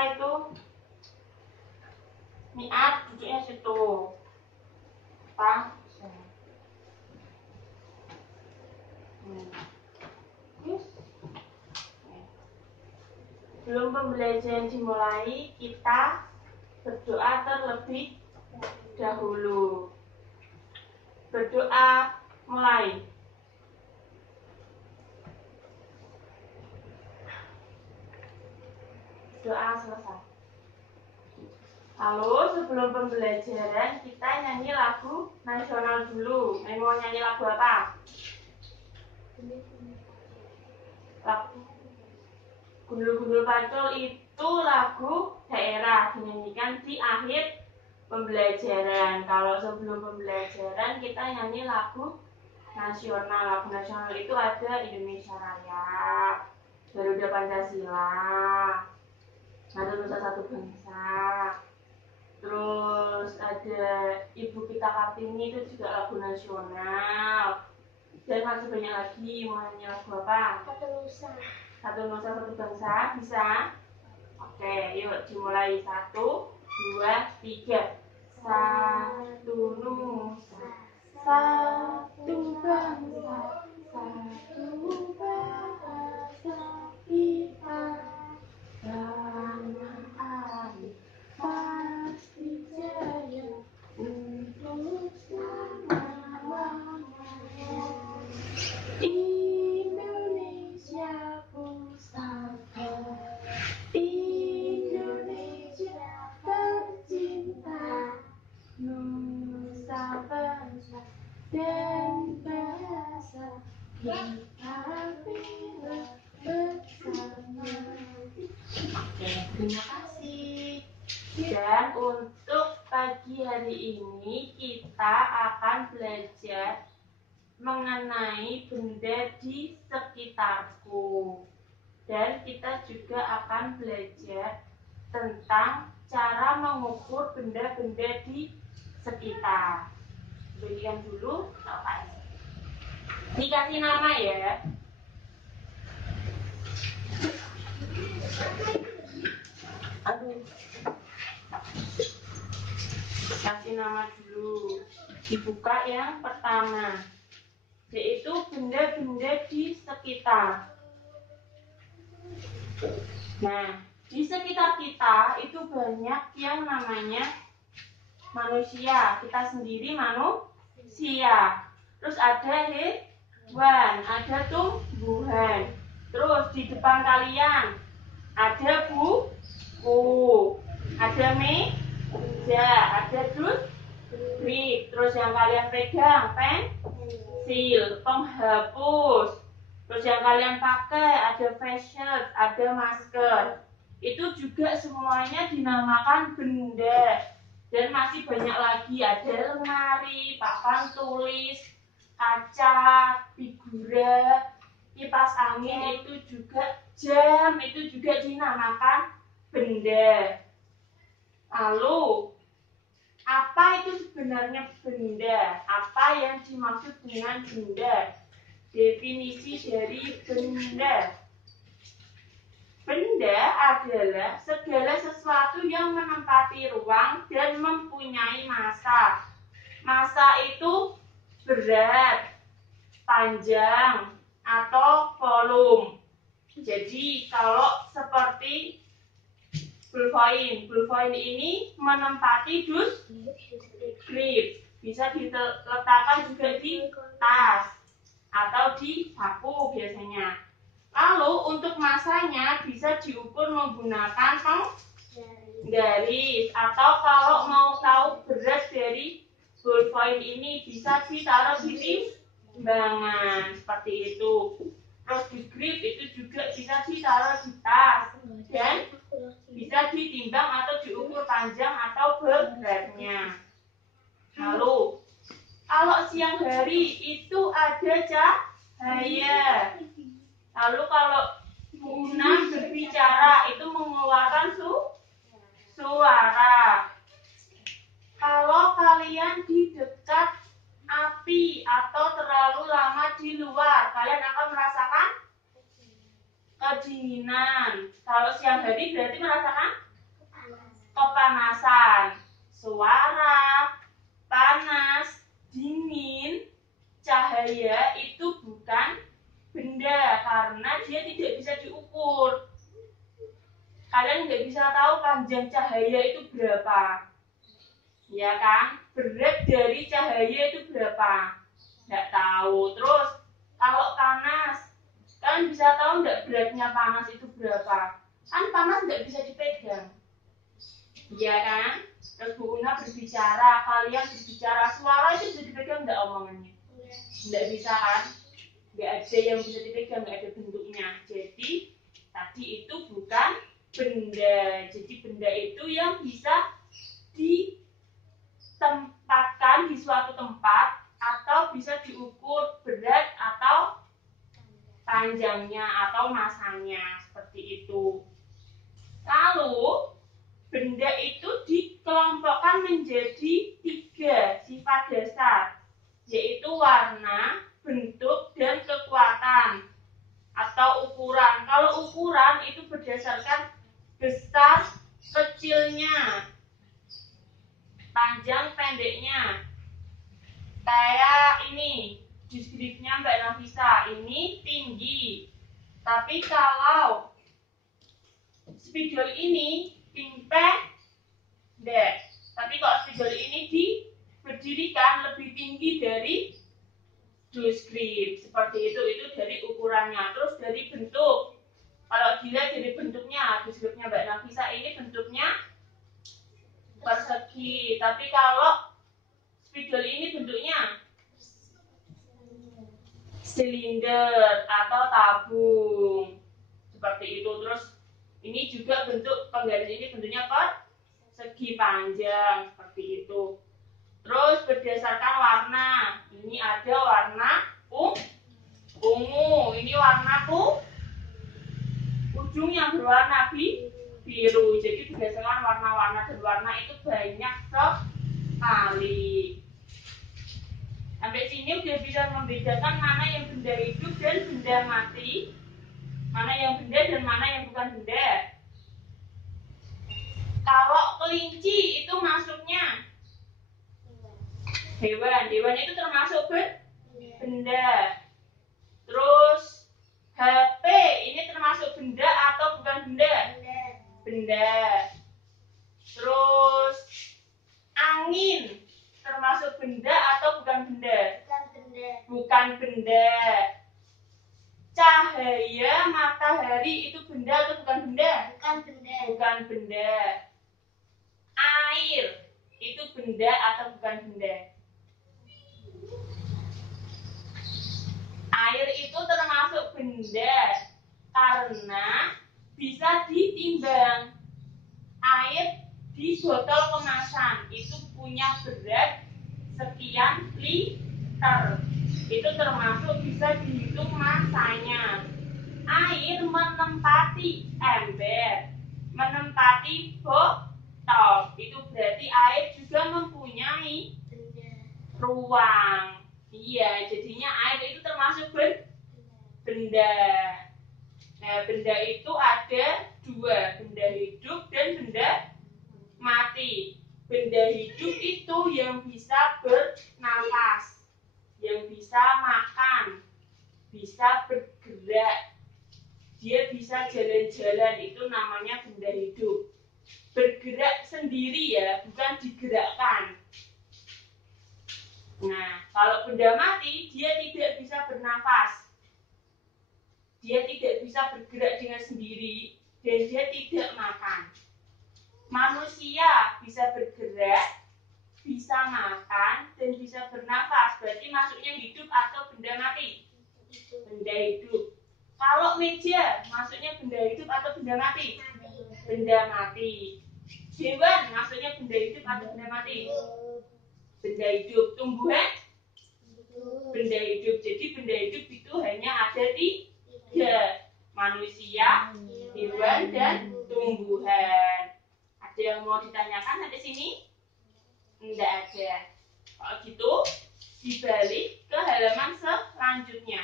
Siapa itu? Niat, duduknya situ. Apa? Yes. Sebelum pembelajaran dimulai, kita berdoa terlebih dahulu. Berdoa mulai. Doa selesai. Lalu sebelum pembelajaran kita nyanyi lagu nasional dulu. Mau nyanyi lagu apa? Lagu Gundul-Gundul Pacul itu lagu daerah, dinyanyikan di akhir pembelajaran. Kalau sebelum pembelajaran kita nyanyi lagu nasional. Lagu nasional itu ada Indonesia Raya, Garuda Pancasila, Satu Nusa Satu Bangsa. Terus ada Ibu Kita Kartini, itu juga lagu nasional. Dan masih banyak lagi. Mau nyanyi lagu apa? Satu Nusa Satu Bangsa, bisa? Oke, yuk dimulai. 1, 2, 3. Satu nusa, satu bangsa, satu bahasa kita. Tanah air pasti jaya untuk selama-lamanya. Indonesia pusaka, Indonesia tercinta, nusa bangsa dan bahasa kita bela bersama. Oke, terima kasih. Dan untuk pagi hari ini kita akan belajar mengenai benda di sekitarku. Dan kita juga akan belajar tentang cara mengukur benda-benda di sekitar. Berikan dulu apa? Dikasih nama ya. Aduh. Kasih nama dulu. Dibuka yang pertama, yaitu benda-benda di sekitar. Nah, di sekitar kita itu banyak yang namanya manusia. Kita sendiri manusia. Terus ada hewan, ada tumbuhan. Terus di depan kalian ada buku, ada meja, ada grip. Terus yang kalian pegang pensil, penghapus. Terus yang kalian pakai ada face shield, ada masker. Itu juga semuanya dinamakan benda. Dan masih banyak lagi, ada lemari, papan tulis, kaca, figura, kipas angin, itu juga jam, itu juga dinamakan benda. Lalu, apa itu sebenarnya benda? Apa yang dimaksud dengan benda? Definisi dari benda. Benda adalah segala sesuatu yang menempati ruang dan mempunyai massa. Massa itu berat, panjang, atau volume. Jadi kalau seperti pulpoin ini menempati grip. Bisa diletakkan juga di tas atau di saku biasanya. Lalu untuk massanya bisa diukur menggunakan garis, atau kalau mau tahu berat dari ballpoint ini bisa ditaruh di timbangan seperti itu. Terus di grip itu juga bisa ditaruh di tas dan bisa ditimbang atau diukur panjang atau beratnya. Lalu kalau siang hari itu ada cahaya. Lalu kalau guna berbicara itu mengeluarkan suara. Kalau kalian di dekat api atau terlalu lama di luar, kalian akan merasakan kedinginan. Kalau siang hari berarti merasakan bisa tahu panjang cahaya itu berapa. Ya kan? Berat dari cahaya itu berapa? Nggak tahu. Terus kalau panas, kalian bisa tahu nggak beratnya panas itu berapa? Kan panas nggak bisa dipegang. Iya kan? Terus Bu Una berbicara, kalian berbicara, suara itu bisa dipegang nggak omongannya? Nggak bisa kan? Nggak ada yang bisa dipegang, nggak ada bentuknya. Jadi tadi itu bukan benda. Jadi benda itu yang bisa ditempatkan di suatu tempat atau bisa diukur berat atau panjangnya atau masanya, seperti itu. Lalu benda itu dikelompokkan menjadi 3 sifat dasar, yaitu warna, bentuk, dan kekuatan atau ukuran. Kalau ukuran itu berdasarkan besar kecilnya, panjang pendeknya. Kayak ini deskripsinya Mbak Nafisa, ini tinggi. Tapi kalau spidol ini pendek. Tapi kalau spidol ini berdirikan lebih tinggi dari deskrip. Seperti itu dari ukurannya. Terus dari bentuk. Kalau dilihat dari bentuknya, deskripsinya Mbak Nafisa ini bentuknya persegi. Tapi kalau spidol ini bentuknya silinder atau tabung, seperti itu. Terus ini juga bentuk penggaris ini bentuknya persegi panjang, seperti itu. Terus berdasarkan warna, ini ada warna ungu, ini warna ujungnya berwarna biru. Jadi berdasarkan warna-warna dan warna itu banyak sekali. Sampai sini udah bisa membedakan mana yang benda hidup dan benda mati, mana yang benda dan mana yang bukan benda. Kalau kelinci itu masuknya hewan itu termasuk benda. Terus HP ini termasuk benda atau bukan benda? Benda. Terus angin termasuk benda atau bukan benda? Bukan benda. Cahaya matahari itu benda atau bukan benda? Bukan benda. Air itu benda atau bukan benda? Air itu termasuk benda karena bisa ditimbang. Air di botol kemasan itu punya berat sekian liter. Itu termasuk bisa dihitung masanya. Air menempati ember, menempati botol, itu berarti air juga mempunyai ruang. Iya, jadinya air itu termasuk benda. Nah, benda itu ada 2, benda hidup dan benda mati. Benda hidup itu yang bisa bernafas, yang bisa makan, bisa bergerak, dia bisa jalan-jalan, itu namanya benda hidup. Bergerak sendiri ya, bukan digerakkan. Nah, kalau benda mati, dia tidak bisa bernafas, dia tidak bisa bergerak dengan sendiri, dan dia tidak makan. Manusia bisa bergerak, bisa makan, dan bisa bernafas. Berarti masuknya hidup atau benda mati? Benda hidup. Kalau meja, masuknya benda hidup atau benda mati? Benda mati. Hewan, masuknya benda hidup atau benda mati? Benda hidup. Tumbuhan? Benda hidup. Jadi benda hidup itu hanya ada 3. Manusia, hewan, dan tumbuhan. Ada yang mau ditanyakan sampai sini? Enggak ada. Kalau gitu, dibalik ke halaman selanjutnya.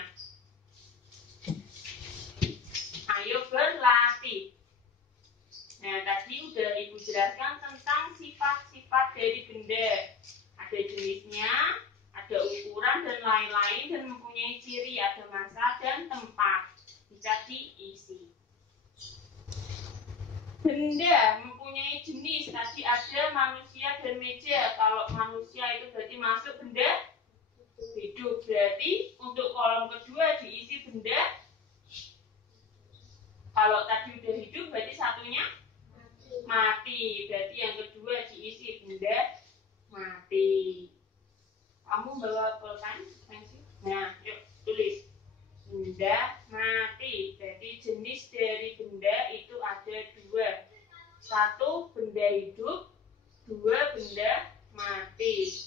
Ayo berlatih. Nah, tadi udah Ibu jelaskan tentang sifat-sifat dari benda. Ada jenisnya, ada ukuran dan lain-lain, dan mempunyai ciri, ada masa dan tempat. Bisa diisi. Benda mempunyai jenis. Tadi ada manusia dan meja. Kalau manusia itu berarti masuk benda hidup. Berarti untuk kolom kedua diisi benda. Kalau tadi udah hidup berarti satunya mati. Berarti yang kedua diisi benda mati. Kamu bawa pulpen? Nah, yuk tulis. Benda mati. Jadi jenis dari benda itu ada dua. Satu benda hidup, dua benda mati.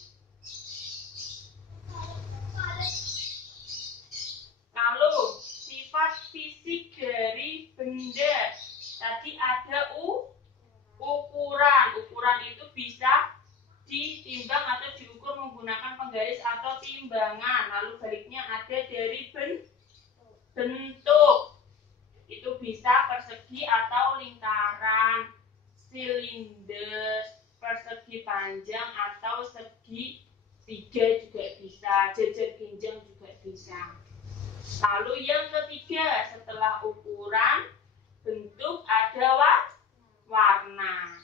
Lalu sifat fisik dari benda. Tadi ada ukuran. Ukuran itu bisa ditimbang atau diukur menggunakan penggaris atau timbangan. Lalu baliknya ada dari bentuk. Itu bisa persegi atau lingkaran, silinder, persegi panjang atau segi tiga juga bisa, jajar genjang juga bisa. Lalu yang ketiga, setelah ukuran, bentuk ada warna.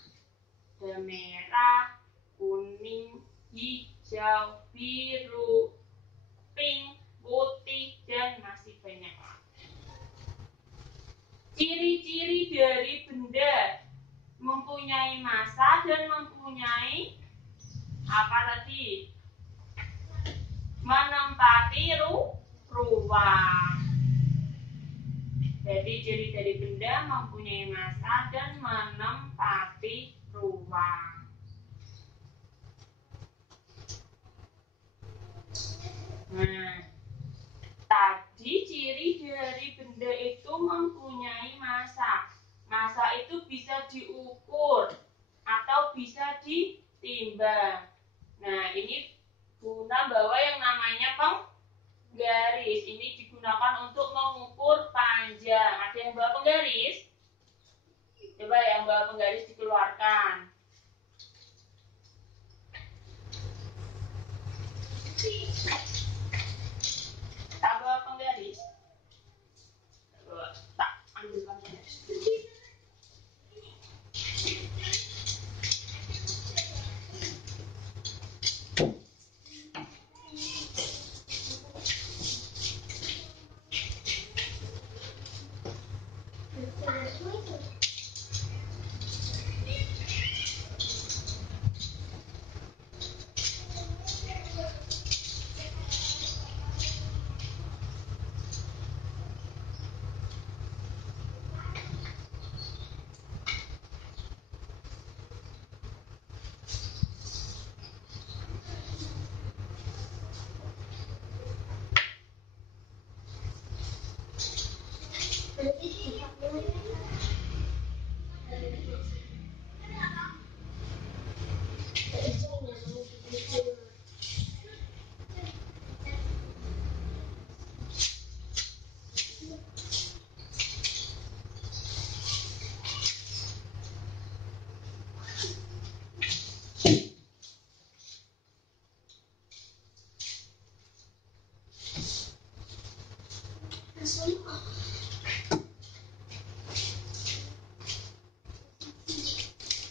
Ada merah, kuning, hijau, biru, pink, putih, dan masih banyak. Ciri-ciri dari benda mempunyai massa dan mempunyai apa tadi? Menempati ruang. Jadi ciri dari benda mempunyai massa dan menempati ruang. Nah, tadi ciri dari benda itu mempunyai massa. Massa itu bisa diukur atau bisa ditimbang. Nah, ini guna bawa yang namanya penggaris. Ini digunakan untuk mengukur panjang. Ada yang bawa penggaris? Coba yang bawa penggaris dikeluarkan. Tak bawa penggaris? Tak ambil penggaris.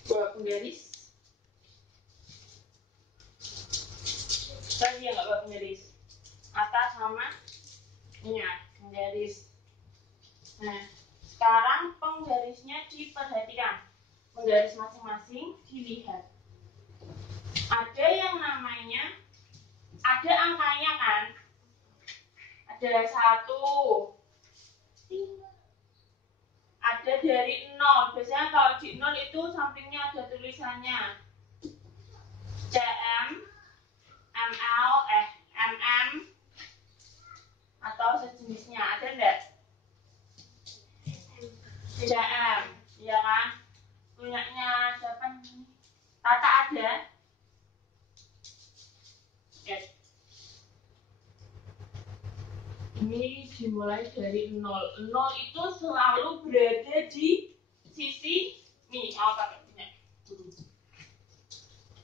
Bawa penggaris. Tadi yang nggak bawa penggaris. Atas sama ingat penggaris. Nah, sekarang penggarisnya diperhatikan. Penggaris masing-masing dilihat. Ada yang namanya, ada angkanya kan? Ada 1. Ada dari 0. Biasanya kalau di 0 itu sampingnya ada tulisannya CM, ML, MM atau sejenisnya. Ada enggak? CM, iya kan? Punyanya siapa nih? Tata ada? Yes. Ini dimulai dari 0. 0 itu selalu berada di sisi nih, pakai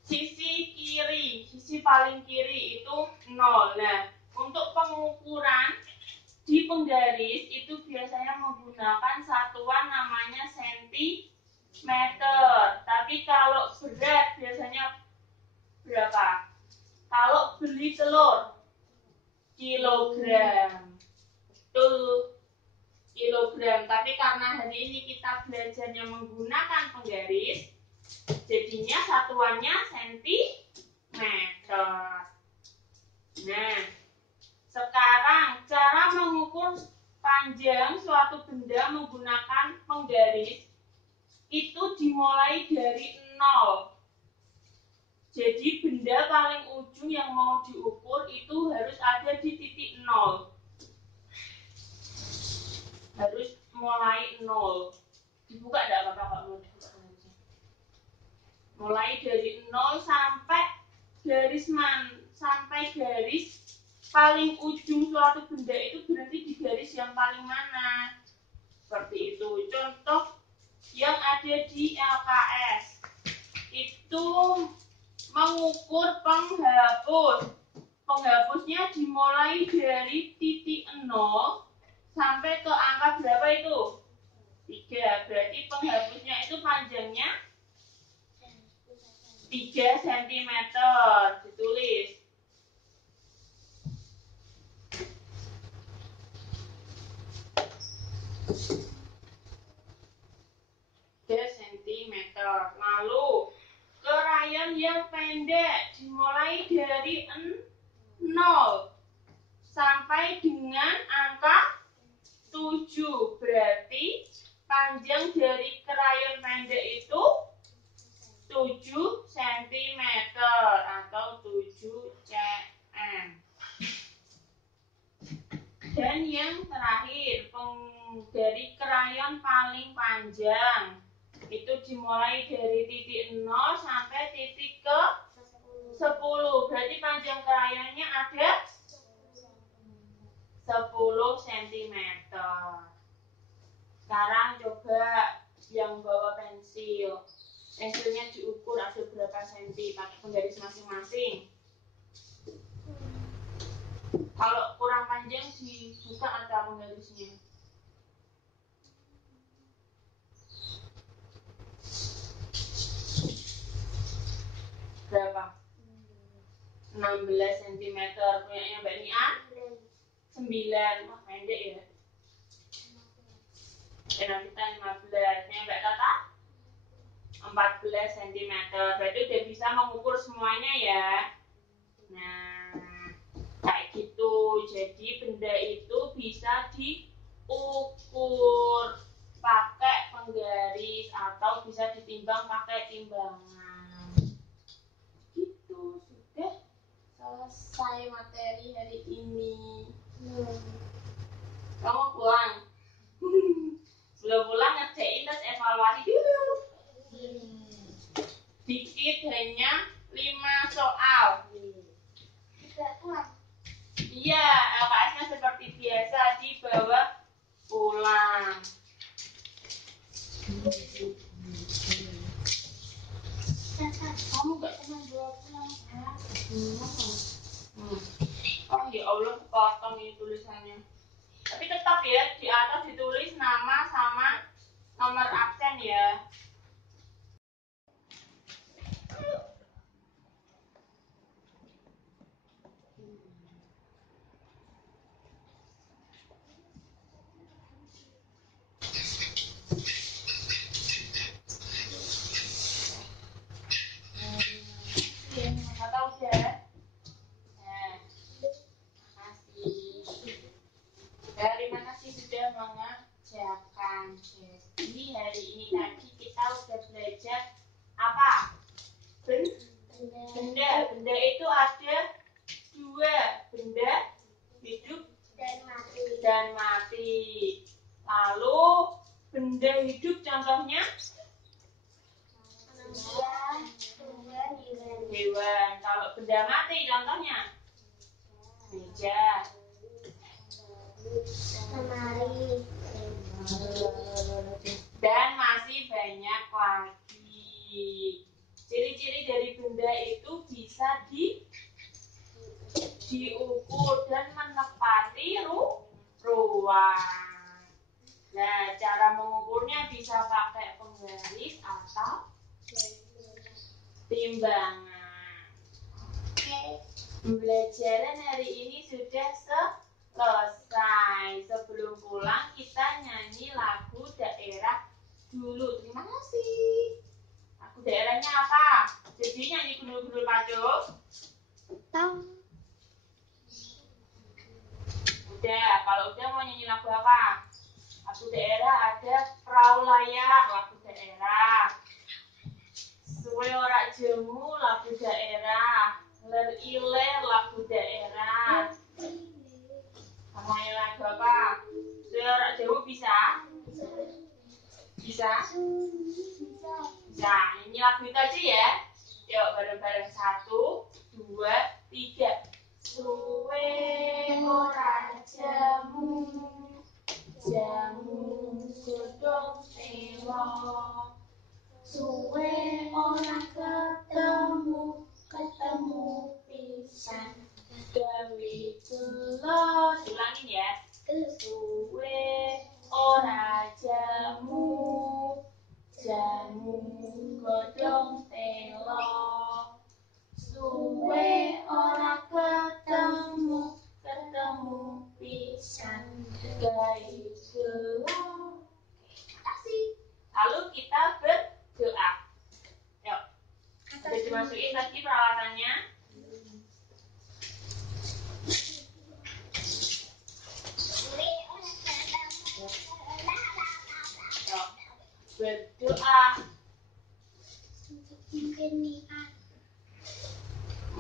sisi kiri, sisi paling kiri itu 0. Nah, untuk pengukuran di penggaris itu biasanya menggunakan satuan namanya sentimeter. Tapi kalau berat biasanya berapa? Kalau beli telur kilogram, betul kilogram. Tapi karena hari ini kita belajarnya menggunakan penggaris, jadinya satuannya sentimeter. Nah, sekarang cara mengukur panjang suatu benda menggunakan penggaris itu dimulai dari 0. Jadi benda paling ujung yang mau diukur itu harus ada di titik 0. Harus mulai 0. Dibuka enggak apa-apa kalau mau dibuka. Mulai dari 0 sampai garis paling ujung suatu benda itu berarti di garis yang paling mana? Seperti itu. Contoh yang ada di LKS itu mengukur penghapus. Penghapusnya dimulai dari titik 0 sampai ke angka berapa itu? 3. Berarti penghapusnya itu panjangnya 3 cm. Ditulis. 3 cm. Lalu krayon yang pendek dimulai dari 0 sampai dengan angka 7. Berarti panjang dari krayon pendek itu 7 cm atau 7 cm. Dan yang terakhir, dari krayon paling panjang itu dimulai dari titik 0 sampai titik ke 10. Berarti panjang krayonnya ada 10 cm. Sekarang coba yang bawa pensil. Pensilnya diukur ada berapa senti pakai penggaris masing-masing. Kalau kurang panjang dibuka ada penggarisnya. Berapa? 16 cm. Punyanya Mbak Nia? 9. Wah, pendek ya. Kita 15. Punya Mbak Tata? 14 cm. Berarti udah bisa mengukur semuanya ya. Nah, kayak gitu. Jadi benda itu bisa diukur pakai penggaris atau bisa ditimbang pakai timbangan. Gitu, sudah selesai materi hari ini. Kamu pulang. Sebelum pulang ngerjain terus evaluasi dulu. Dikit hanya 5 soal. Iya, LKS-nya seperti biasa dibawa pulang. Kamu gak cuma bawa pulang ya? Oh ya Allah, potong ini tulisannya. Tapi tetap ya, di atas ditulis nama sama nomor absen ya. Terima kasih sudah mengerjakan. Jadi hari ini tadi kita sudah belajar apa? Benda. Benda itu ada 2, benda hidup dan mati. Lalu benda hidup contohnya hewan. Kalau benda mati contohnya meja, lemari, dan masih banyak lagi. Ciri-ciri dari benda itu bisa diukur dan menepati ruang. Nah, cara mengukurnya bisa pakai penggaris atau timbangan. Oke. Pembelajaran hari ini sudah selesai. Sebelum pulang kita nyanyi lagu daerah dulu. Terima kasih. Lagu daerahnya apa? Jadi nyanyi gundul-gundul padu. Tahu. Udah, kalau udah mau nyanyi lagu apa? Lagu daerah ada Perahu Layar, lagu daerah. Suwe Ora Jemu, lagu daerah. Ler Iler, lagu daerah. Sama yang lagu apa? Suwe Ora Jemu bisa? Bisa? Bisa. Nyanyi lagu itu aja ya. Yuk bareng-bareng 1, 2, 3. Suwe ora jemu, jamu godhong telo. Suwe ora ketemu, ketemu pisan. Gawe gelo. Ulangin ya. Suwe ora jemu, jamu godhong telo. Suwe ora ketemu, ketemu pisan. Gawe gelo. Makasih. Lalu kita berdoa. Yuk. Sudah dimasukin tadi peralatannya. Yuk. Berdoa.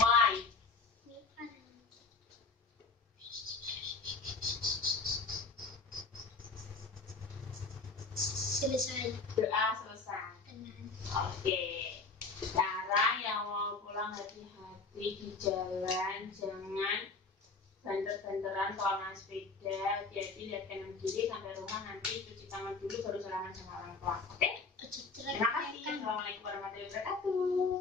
Mulai. Selesai. Doa selesai. Oke. Sekarang yang mau pulang hati-hati di jalan, jangan banter-banteran kalau naik sepeda. Hati-hati lihat kanan kiri sampai rumah, nanti cuci tangan dulu baru salaman sama orang tua. Oke? Terima kasih. Assalamualaikum warahmatullahi wabarakatuh.